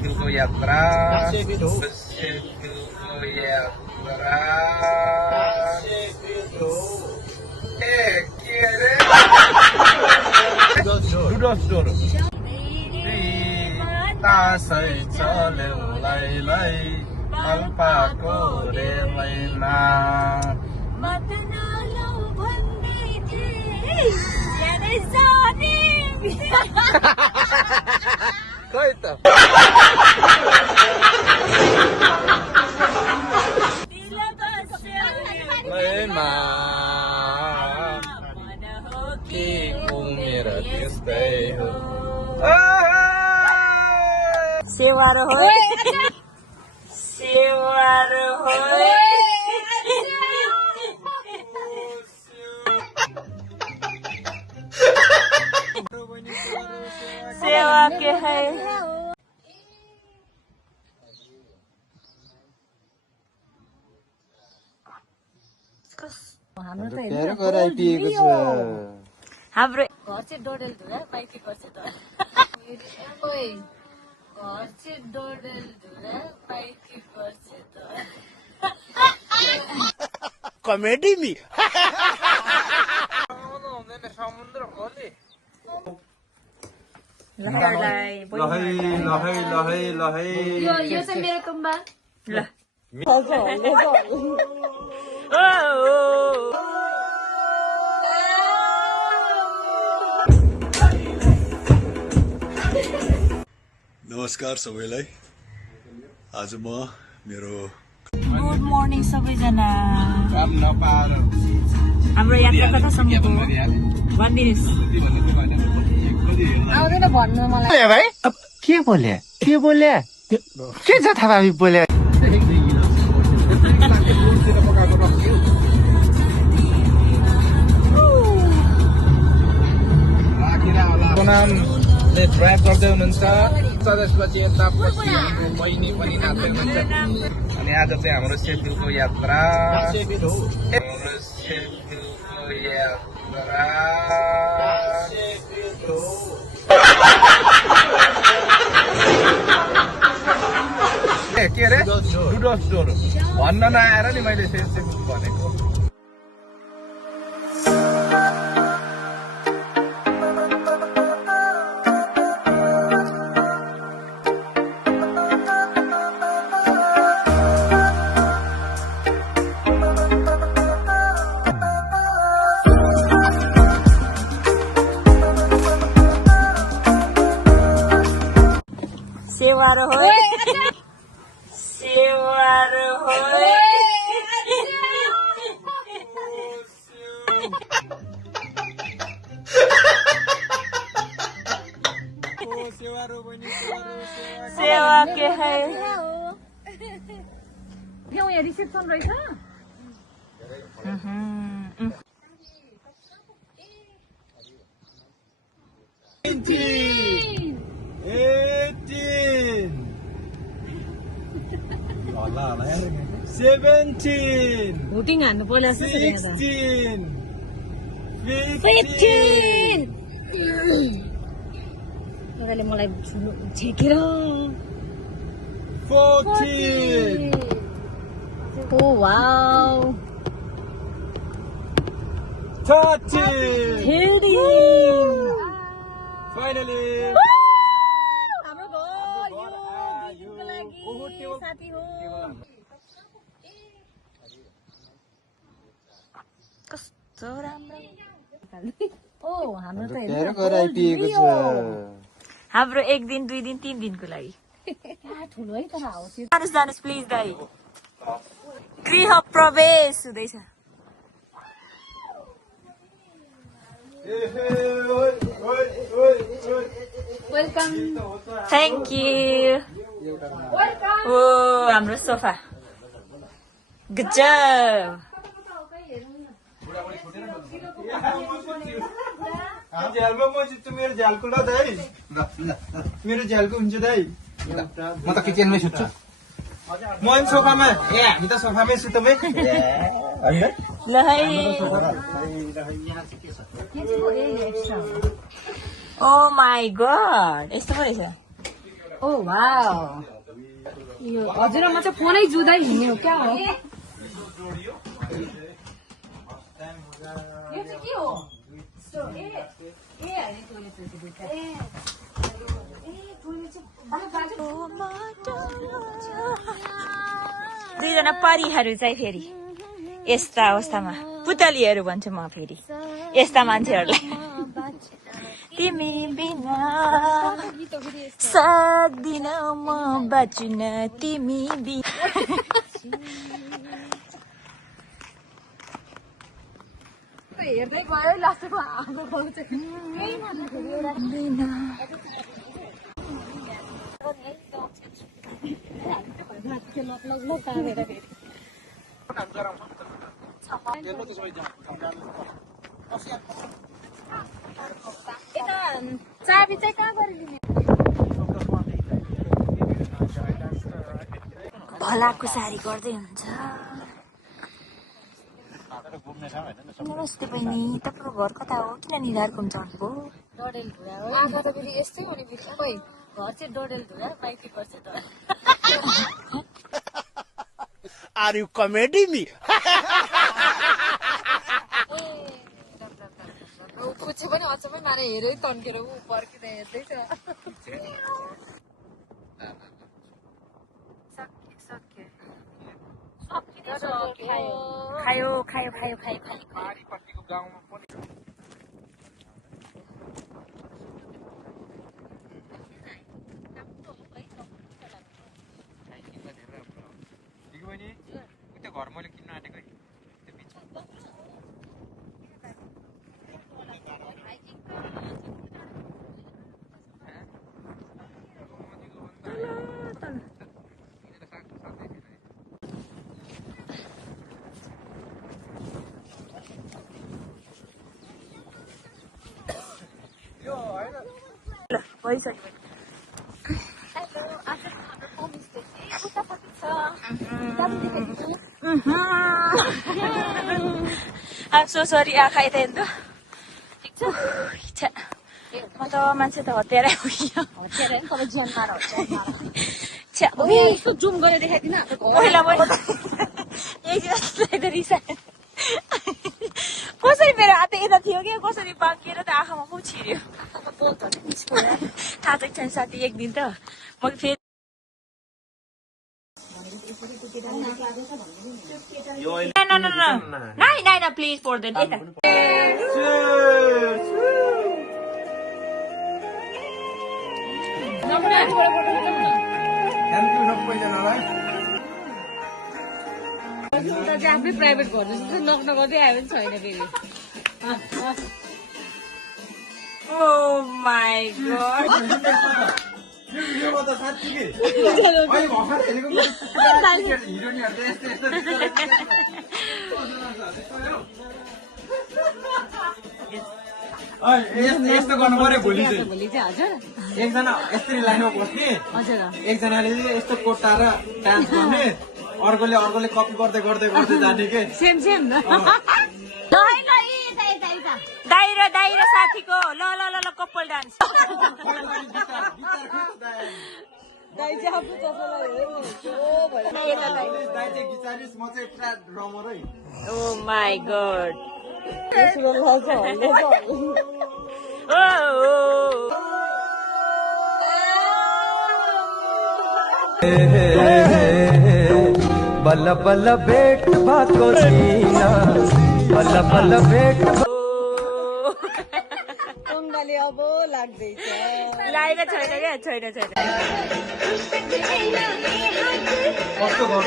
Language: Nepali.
सेतुको यात्रा सेतुको यात्रा ए के रे डुडस डोर तासै चल्यौलाई लै अल्पाको रेलैमा खै त के उमेर त्यस्तै हो सेवार हो सेवार हो सेवा के है हाम्रो घर चाहिँ डोडेलधुरा माइती घर चाहिँ घर चाहिँ डोडेलधुरा माइती घर चाहिँ कॉमेडी में समुद्र खोले लहरलाई लहै यो चाहिँ मेरो कुम्बा ल नमस्कार सबैलाई आज म मेरो गुड मर्निङ सबैजना काम नपाएर हाम्रो यात्रा कतासम्म भनिदिनुहोस् आउँदैन भन्नु मलाई भाई अब के बोले के जथाभावी बोले नामले ड्राइभ गर्दै हुनुहुन्छ त्यसपछि यता बहिनी पनि नाच्दै हुनुहुन्छ अनि आज चाहिँ हाम्रो सेतुको यात्रा सेतुको यात्रा के अरे डुडस डोर भन्न नआएर नि मैले सेतु भनेको सेवार हो सेवार हो सेवा के है यहाँ रिसेप्सन रहेछ भोटिङ हान्नु पर्यो तपाईँले मलाई झेकेर ओ वाउ 13 फाइनली हाम्रो घर यो लागि साथी हो कस्तो राम्रो ओ हाम्रो त हाम्रो 1 दिन 2 दिन 3 दिनको लागि ठुलो है तर हाउस जानुहोस् प्लिज दाइ गृह प्रवेश हुँदैछ वेलकम थ्याङ्क यू ओ हाम्रो सोफा गजब झ्यालमा म सुत्छु मेरो झ्यालको ल दाइ मेरो झ्यालको हुन्छ दाइ म त किचनमै सुत्छु म पनि सोफामा ए हामी त सोफामै सुतौँ है ल है ओ माई गॉड यस्तो पो रहेछ ओ वाओ यो हजुरआमा चाहिँ फोनै जुधाइ हिँड्ने हो क्या हो यो चाहिँ के हो दुईजना परीहरू चाहिँ फेरि यस्ता अवस्थामा पुतलीहरू भन्छु म फेरि यस्ता मान्छेहरूलाई तिमी बिना सक्दिन म बाँच्न तिमी बिना हेर्दै गयो लास्टमा आगो पाउँछ चाबी चाहिँ कहाँ गरिदिने भलाकुसारी गर्दै हुन्छ नमस्ते बहिनी तपाईँको घर कता हो किन निधार घुम्चाउनुभयो डडेलधुरा हो आँखा त फेरि यस्तै हो नि फेरि खोइ घर चाहिँ डडेलधुरा माइती घर चाहिँ Are you comedy me? पुच्छे पनि अचम्मै मारे हेरै तन्केर ऊ पर्किँदा हेर्दैछ खायो खायो खायो खायो खायो घर मैले किन्न आँटेको I'm so sorry आँखा यता हेर्नु म त मान्छे त हतियारै हो जुम गरेर देखाइदिन पहिला एकजना रिसायो कसरी मेरो हात यता थियो कि कसरी बाँकिएर त आँखामा पो छिर्यो थाहा छैन साथी एक दिन त म फेरि No, please for the data. आफ्नै प्राइभेट घर जस्तो नक नगर्दै आयो भने छैन फेरि Oh my god. यस्तो गर्नु पर्यो भोलि चाहिँ हजुर एकजना यस्तरी लाइनमा बस्ने हजुर एकजनाले यस्तो कोट्टाएर डान्स गर्ने अर्कोले कपी गर्दै गर्दै गर्दै जाने के सेम दाइरा साथीको ल कपाल डान्स Oh my god. बल्ल बल्ल भेट भएको छैन बल्ल बल्ल भेट टुङ्गाले अब लाग्दैछ लागेको छैन क्या छैन कस्तो घर